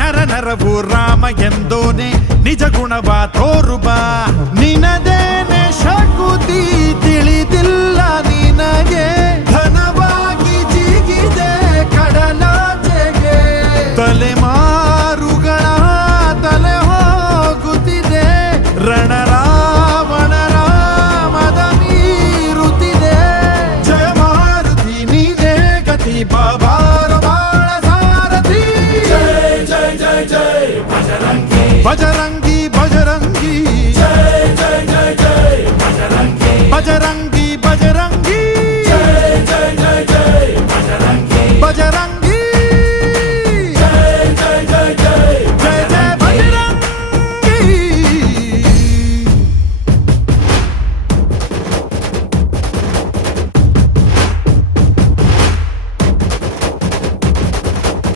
ನರ ನರವು ರಾಮ ಎಂದೋನೆ ನಿಜ ಗುಣವ ತೋರುಬ ನಿನದೇನೆ ಶಕುತಿ ತಿಳಿದಿಲ್ಲ ನಿನಗೆ ಘನವಾಗಿ ಜಿಗಿದೆ ಕಡಲಾಚೆಗೆ ತಲೆಮಾರುಗಳ ತಲೆ ಹೋಗುತ್ತಿದೆ ರಣರಾವಣ ರಾಮದ ಮೀರುತ್ತಿದೆ ಜಯ ಮಾರುತಿ ನೀನೇ ಗತಿ ಬಾಬಾರ ಬಾಳ ಸಾರಥಿ ಜೈ ಜೈ ಜೈ ಜೈ ಬಜರಂಗಿ